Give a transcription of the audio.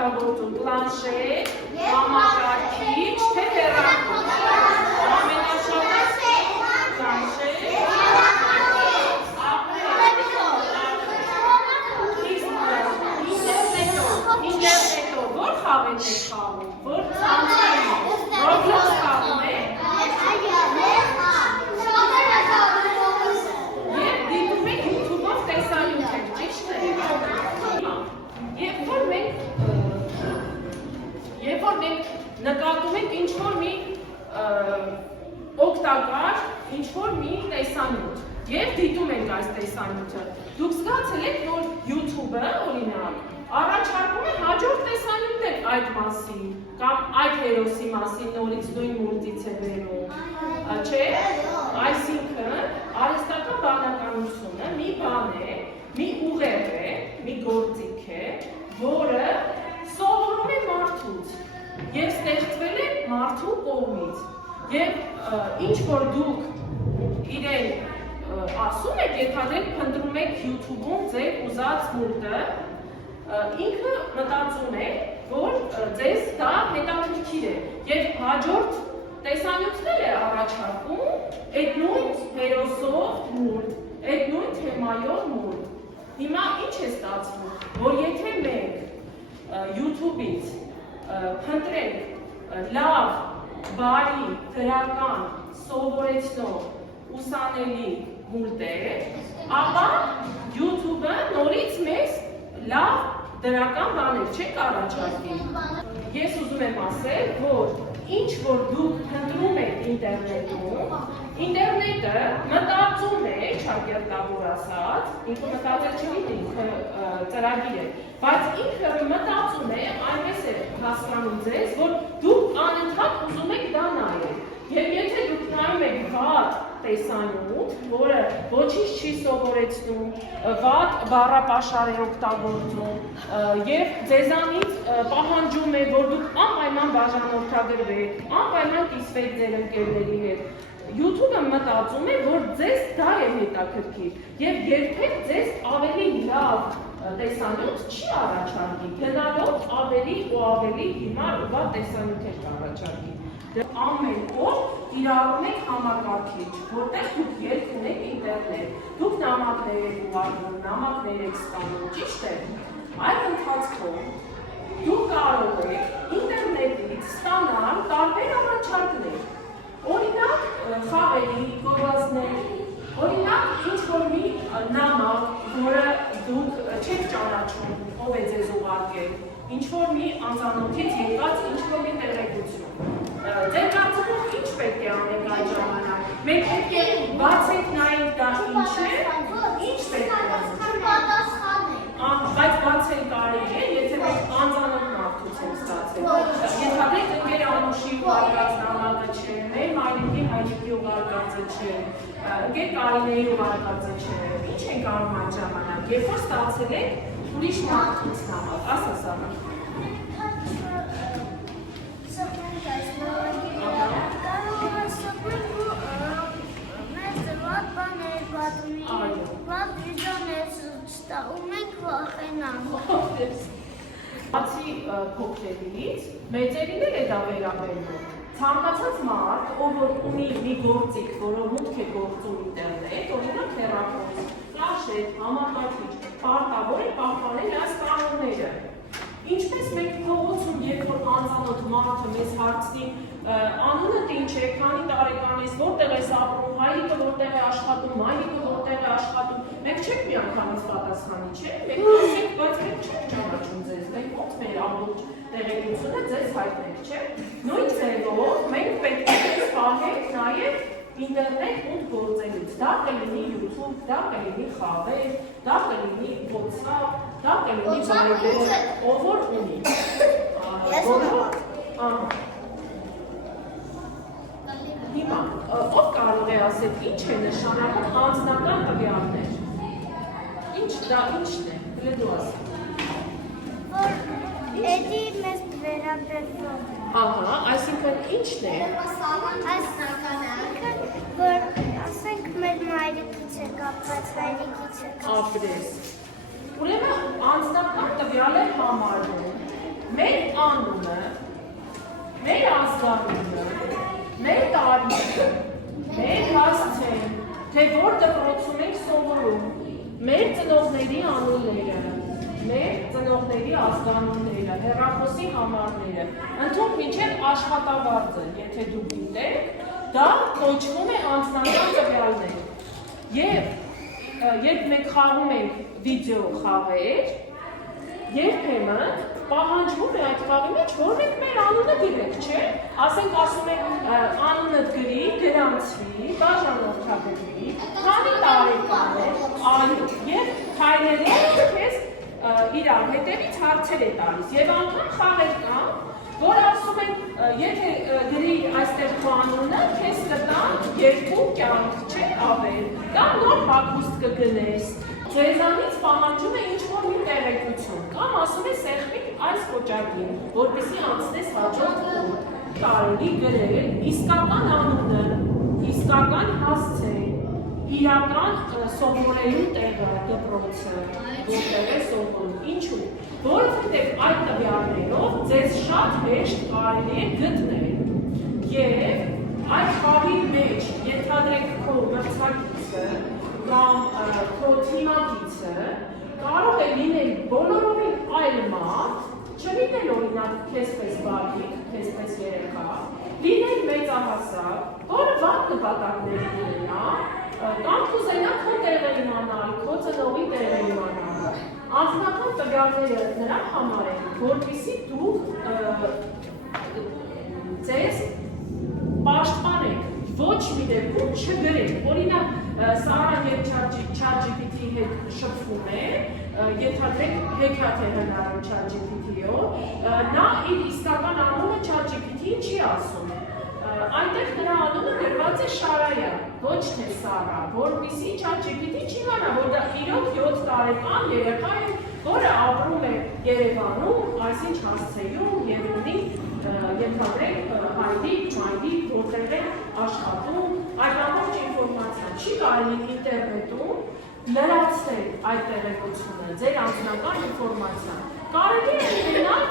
օգտագործում պլանշետ, համակարգիչ, թե հեռախոս։ Ամենաշատը պլանշետ, ինտերնետով որ խաղեր եք խաղում, որ ցանցային Roblox խաղում եք։ Եվ դիտում եք YouTube-ով տեսանյութեր, ճիշտ է։ Երբ որ մենք նկատում ենք ինչ-որ մի օգտակար, ինչ-որ մի տեսանյութ, եւ դիտում ենք այս տեսանյութը, դուք զգացել եք, որ YouTube-ը, օրինակ, առաջարկում է հաջորդ տեսանյութեր այդ մասին, կամ այդ հերոսի մասին նորից նույն մուլտից է բերում, չէ՞, այսինքն արհեստական բանականությունը մի բան է, մի ուղեղ է, մի գործիք է, որը սովորում է մարդուց եւ ստեղծվել է մարդու կողմից, եւ ինչ որ դուք իրեն ասում եք, եթե դուք փնտրում եք YouTube-ում ձեր ուզած մուլտը, ինքը մտածում է, որ ձեզ դա հետաքրքիր է եւ հաջորդ տեսանյութներ է առաջարկում այդ նույն հերոսով մուլտ, այդ նույն թեմայով մուլտ։ Հիմա ինչ է ստացվում, որ եթե մենք YouTube-ից փնտրենք լավ, բարի, դրական, սովորեցնող, ուսանելի մուլտեր, ապա YouTube-ը նորից մեզ լավ դրական բաներ չեք առաջարկի։ Ես ուզում եմ ասել, որ ինչ որ դուք փնտրում եք ինտերնետում, ինտերնետը մտածում է, ճակերտավոր ասած, ինքը մտածել չի, ինքը ծրագիր է, բայց ինքը մտածում է, այնպես է հասկանում ձեզ, որ դուք անընդհատ ուզում եք դա նայել։ Եվ եթե դուք նայում եք վատ տեսանյութ, որը ոչինչ չի սովորեցնում, վատ բառապաշար է օգտագործում եւ ձեզանից պահանջում է, որ դուք անպայման բաժանորդագրվեք, անպայման կիսվեք ձեր ընկերների հետ։ YouTube-ը մտածում է, որ ձեզ դա է հետաքրքիր եւ երբեք ձեզ ավելի լավ տեսանյութ չի առաջարկի, գնալով ավելի ու ավելի հիմար ու վատ տեսանյութեր կառաջարկի։ Ամեն օր կիրառում եք համակարգիչ, որտեղ դուք երգում եք ինտերնետ, դուք նամակներ եք ուղարկում, նամակներ եք ստանում, ճիշտ է։ Այդ ընթացքում դուք կարող եք ինտերնետից ստանալ տարբեր առաջարկներ, օրինակ խաղերի, գովազդներ, օրինակ ինչ-որ մի նամակ, որը դուք չեք ճանաչում, ով է ձեզ ուղարկել, ինչ-որ մի անծանոթից եկած ինչ-որ մի տեղեկություն։ Ձեր կարծիքով ինչ պետք է անենք այդ ժամանակ։ Մենք պետք է բացենք նայենք դա ինչ է, ինչ պետք է անենք։ Բայց բացել կարելի է, եթե մենք անծանոթ մարդուց ենք ստացել։ Ենթադրենք ընկեր Անուշի ուղարկած նամակը չէ, մեր մայրիկի հայրիկի ուղարկածը չէ, ընկեր Կարինեի ուղարկածը չէ։ Ինչ ենք անում այդ ժամանակ, երբ որ ստացել եք ուրիշ մարդուց նամակ, ասա Սամա։ Բացի փոքրերից, մեծերին էլ է դա վերաբերվում։ Ցանկացած մարդ, ով ունի մի գործիք, որով մուտք է գործում ինտերնետ, օրինակ հեռախոս, պլանշետ, համակարգիչ, պարտավոր է պահպանել այս կանոնները։ Ինչպես մենք փողոցում, երբ որ անծանոթ մարդը մեզ հարցնի, անունդ ինչ է, քանի տարեկան ես, որտեղ ես ապրում, հայրիկը որտեղ է աշխատում, մայրիկը որտեղ է աշխատում, մենք չենք միանգամից պատասխանի, չէ՞, մենք ասենք, բայց մենք չենք ճանաչում ձեզ, մենք ոնց մեր ամբողջ տեղեկությունը ձեզ հայտնենք, չէ՞։ Նույն ձևով մենք պետք է ձեզ պահենք նաև ինտերնետ ու գործելուց, դա կլինի YouTube, դա կլինի խաղեր, դա կլինի WhatsApp, դա կլինի Viber, ով որ ունի։ Հիմա, ով կարող է ասել, ինչ է նշանակում անձնական տվյալներ։ Ինչ դա ինչն է, գլե դու ասել։ Որ էդի մեզ վերաբերվում։ Ահա, այսինքն ինչն է։ Որ ասենք մեր մայրիկից է կապված, հայրիկից է կապված։ Ապրես։ Ուրեմն անձնական տվյալ է համարվում, մեր անունը, մեր ազգանունը, մեր տարիքը, մեր հասցեն, թե որ դպրոցում ենք սովորում, մեր ծնողների անունները, մեր ծնողների ազգանունները, հեռախոսի համարները, ընդհանուր մինչև աշխատավարձը, եթե դուք գիտեք, դա կոչվում է անձնական տվյալներ։ Եվ երբ մենք խաղում ենք վիդեո խաղեր, երբեմն պահանջվում է այդ խաղի մեջ, որ մենք մեր անունը գրենք, չէ՞։ Ասենք ասում ենք անունդ գրի, գրանցվի, բաժանորդագրվի, քանի տարեկան է, այո, եւ քայլերով քեզ իրար հետևից հարցեր է տալիս եւ անգամ խաղեր կան, որ ասում են, եթե գրի այստեղ քո անունը, քեզ կտան 2 կյանք, չէ՞ ավել, կամ նոր հագուստ կգնես։ Ձեզանից պահանջում է ինչ-որ մի տեղեկություն, կամ ասում է սեղմի այս կոճակին, որպեսզի անցնես հաջորդ օր։ Կարելի գրել իսկական անունը, իսկական հասցեն, իրական սովորելու տեղը, դպրոցը, որտեղ է սովորում, ինչու՞։ Որովհետև այդ տվյալներով ձեզ շատ հեշտ կարելի է գտնել եւ այդ խաղի մեջ ենթադրենք քո մրցակիցը կամ քո թիմակիցը կարող է լինել բոլորովին այլ մարդ, չլինել օրինակ քեզպես բարիք, քեզպես երեխա, լինել մեծահասակ, որը վատ նպատակներ ունենա, կամ կուզենա քո տեղը իմանալ, քո ծնողի տեղը իմանալ։ Անձնական տվյալները նրա համար են, որպեսզի դուք ձեզ պաշտպանեք, ոչ մի դեպքում չգրեք։ Օրինակ, Սարան եւ ChatGPT-ի հետ շփվում է, ենթադրենք հեքիաթ է հնարում ChatGPT-ով, նա իր իսկական անունը ChatGPT-ին չի ասում։ Այնտեղ նրա անունը գրված է Շարայա, ոչ թե Սարա, որպեսզի ChatGPT չիմանա, որ դա իրոք 7 տարեկան երեխա է, որը ապրում է Երևանում, այսինչ հասցեում եւ ունի ենթադրենք հայրիկ, մայրիկ, որտեղ է աշխատում, այդ ամբողջ ինֆորմացիան չի կարելի ինտերնետում լրացնել այդ տեղեկությունը, ձեր անձնական ինֆորմացիան։ Կարելի է ունենալ